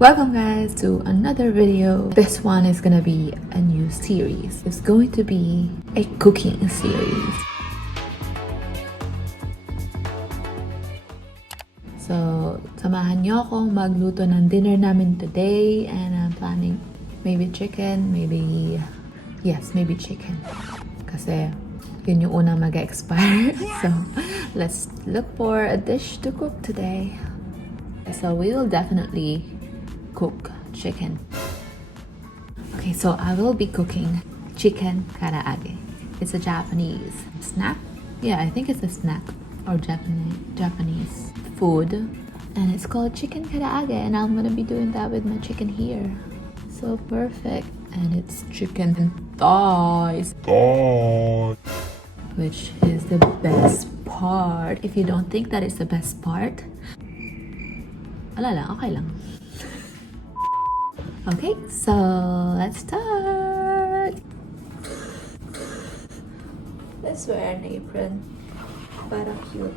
Welcome guys to another video. This one is gonna be a new series. It's going to be a cooking series. So, samahan niyo akong magluto ng dinner namin today, and I'm planning maybe chicken, maybe chicken. Kasi yun yung unang mag-expire. So, let's look for a dish to cook today. So, we will definitely cook chicken. Okay, so I will be cooking chicken karaage. It's a Japanese snack. Yeah, I think it's a snack or Japanese food, and it's called chicken karaage, and I'm gonna be doing that with my chicken here. So perfect. And it's chicken thighs, which is the best part. If you don't think that it's the best part, ala lang, okay lang. Okay, so let's start. Let's wear an apron. Para cute.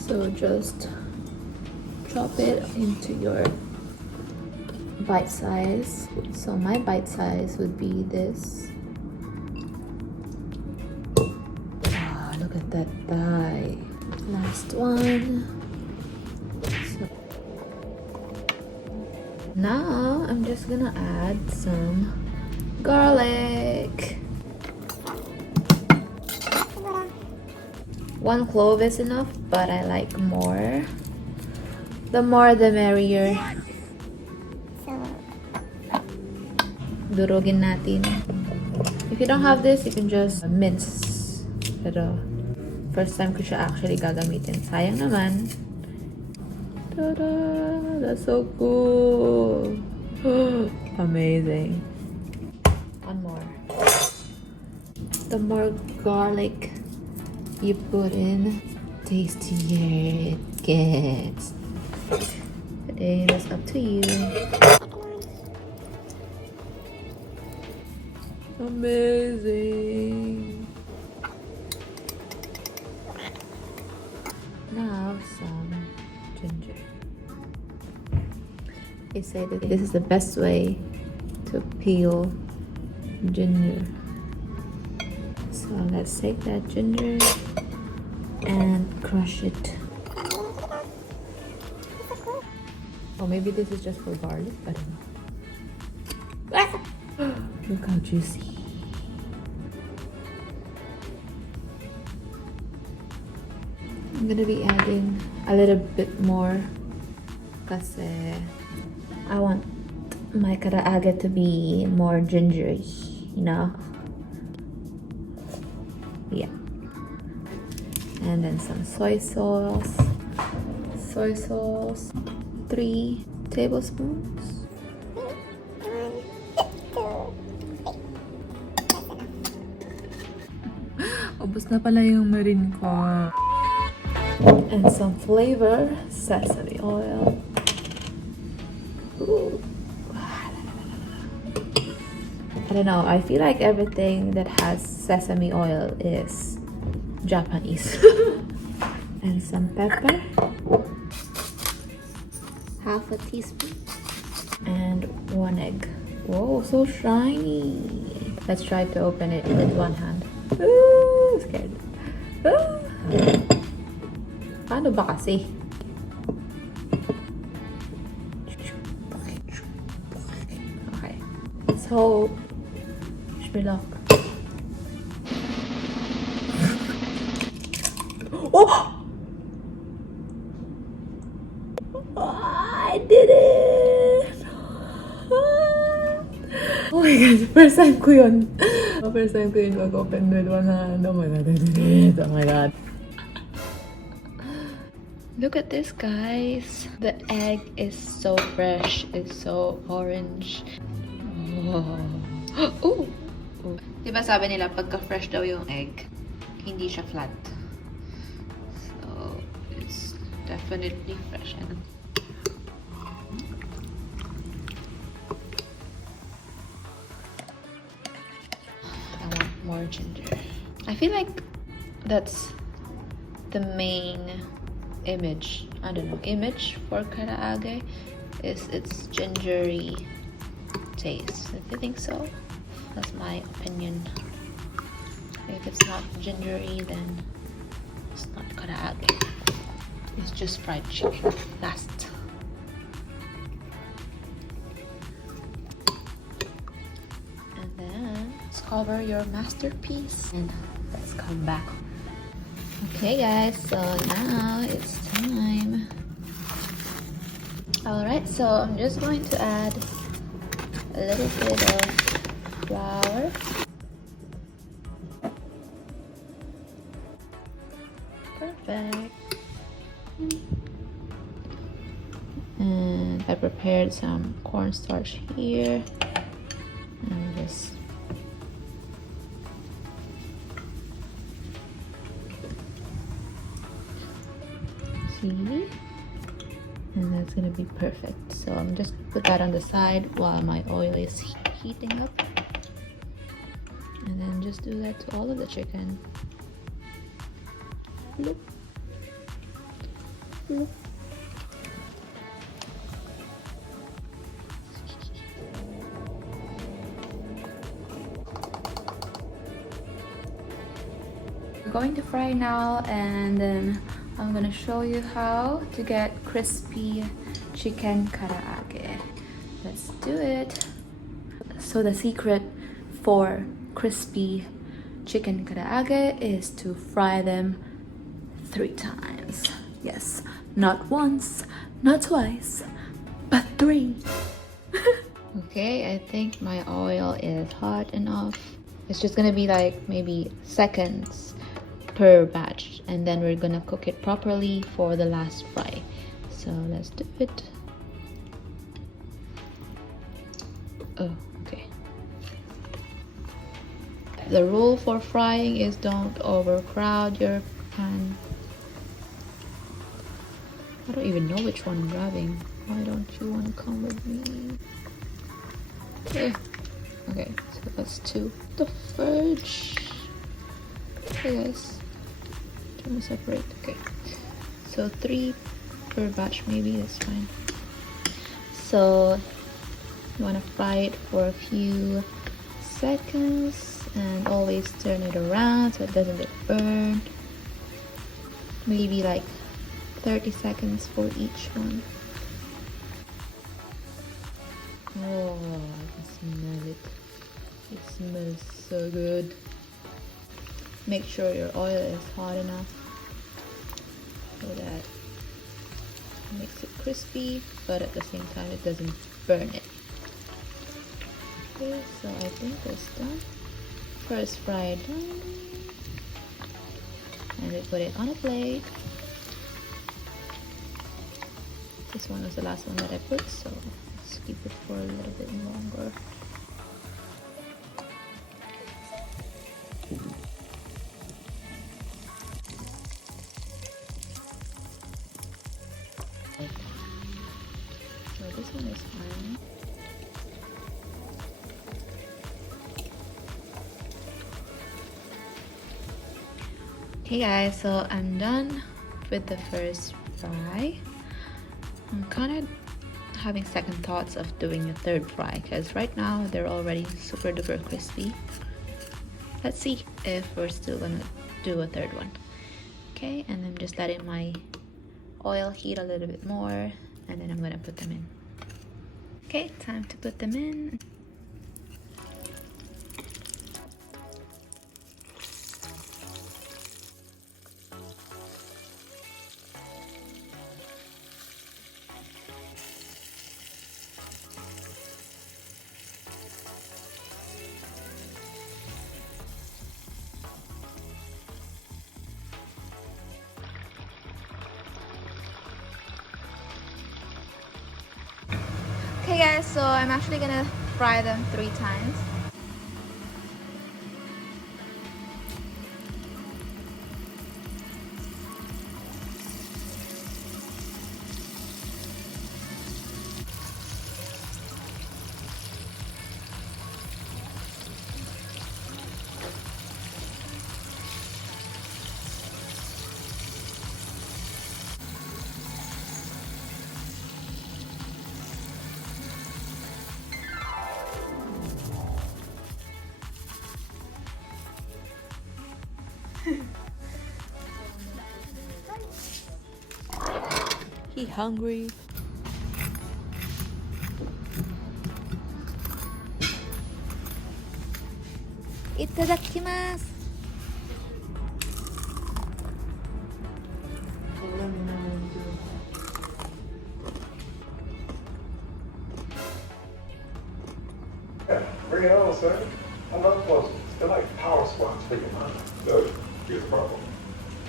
So just chop it into your bite size. So my bite size would be this. Look at that thigh. Last one. So now I'm just gonna add some garlic. 1 clove is enough, but I like more. The more the merrier. Durugin natin. If you don't have this, you can just mince. Pero first time ko siya actually gagamitin. Sayang naman. Ta-da! That's so cool. Amazing. One more. The more garlic you put in, tastier it gets. Today, that's up to you. Amazing. Now some ginger. They say that this is the best way to peel ginger. So let's take that ginger and crush it. Or maybe this is just for garlic, I don't know. Look how juicy. I'm gonna be adding a little bit more because I want my karaage to be more gingery, you know? Yeah. And then some soy sauce. 3 tablespoons. Ubus na pala yung mirin ko. And some flavor, sesame oil. Ooh. I don't know, I feel like everything that has sesame oil is Japanese. And some pepper. Half a teaspoon. And 1 egg. Whoa, so shiny. Let's try to open it with one hand. Ooh, scared. Ah. Paano ba kasi? Okay. So, wish me luck. Oh! I did it! Oh my god, first time ko yun. First time ko yun mag-open with one hand. Oh my god, I did it. Oh my god. Look at this, guys. The egg is so fresh. It's so orange. Oh. Ooh. Ooh. Diba sabi nila, pagka fresh daw yung egg, hindi siya flat. So, it's definitely fresh. more ginger. I feel like that's the main image, I don't know, image for karaage is its gingery taste. If you think so, that's my opinion. If it's not gingery, then it's not karaage. It's just fried chicken. Last. And then let's cover your masterpiece. And let's come back. Okay guys, so now it's time. Alright, so I'm just going to add a little bit of flour. Perfect. And I prepared some cornstarch here. And just see. And that's gonna be perfect. So I'm just put that on the side while my oil is heating up. And then just do that to all of the chicken. Look. Look. We're going to fry now, and then I'm gonna show you how to get crispy chicken karaage. Let's do it. So the secret for crispy chicken karaage is to fry them 3 times. Yes, not once, not twice, but 3. Okay, I think my oil is hot enough. It's just gonna be like maybe seconds per batch, and then we're gonna cook it properly for the last fry. So let's do it. Oh, okay. The rule for frying is don't overcrowd your pan. I don't even know which one I'm grabbing. Why don't you want to come with me? Okay, okay, so that's 2. The fudge. Okay guys, trying to separate. Okay, so 3 per batch maybe, that's fine. So you want to fry it for a few seconds and always turn it around so it doesn't get burned. Maybe like 30 seconds for each one. Oh, I can smell it. It smells so good. Make sure your oil is hot enough so that it makes it crispy, but at the same time it doesn't burn it. Okay, so I think that's done. First fry done. And we put it on a plate. This one was the last one that I put, so let's keep it for a little bit longer. So this one is fine. Okay guys, so I'm done with the first fry. I'm kind of having second thoughts of doing a third fry because right now they're already super duper crispy. Let's see if we're still gonna do a third one. Okay, and I'm just letting my oil heat a little bit more, and then I'm gonna put them in. Okay, time to put them in. Okay guys, so I'm actually gonna fry them 3 times. He hungry. Itadakimasu. Bring it on, sir. I love cloves. They're like power squats for your mind. Look, here's the problem.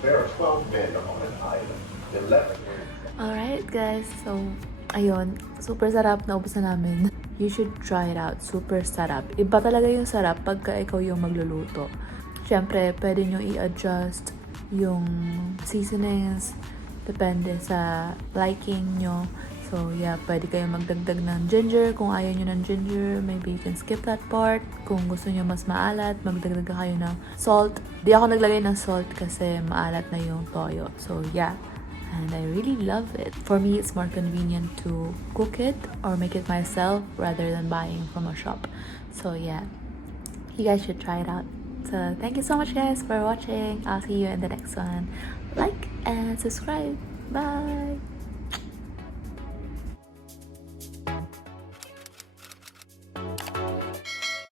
There are 12 men on an island. 11 men. Alright guys, so ayun, super sarap, naubos na namin. You should try it out, super sarap. Iba talaga yung sarap pagka ikaw yung magluluto. Siyempre, pwede nyo i-adjust yung seasonings, depende sa liking nyo. So yeah, pwede kayong magdagdag ng ginger. Kung ayaw nyo ng ginger, maybe you can skip that part. Kung gusto nyo mas maalat, magdagdag kayo ng salt. Di ako naglagay ng salt kasi maalat na yung toyo. So yeah, and I really love it. For me, it's more convenient to cook it or make it myself rather than buying from a shop. So yeah, you guys should try it out. So thank you so much guys for watching. I'll see you in the next one. Like and subscribe. Bye!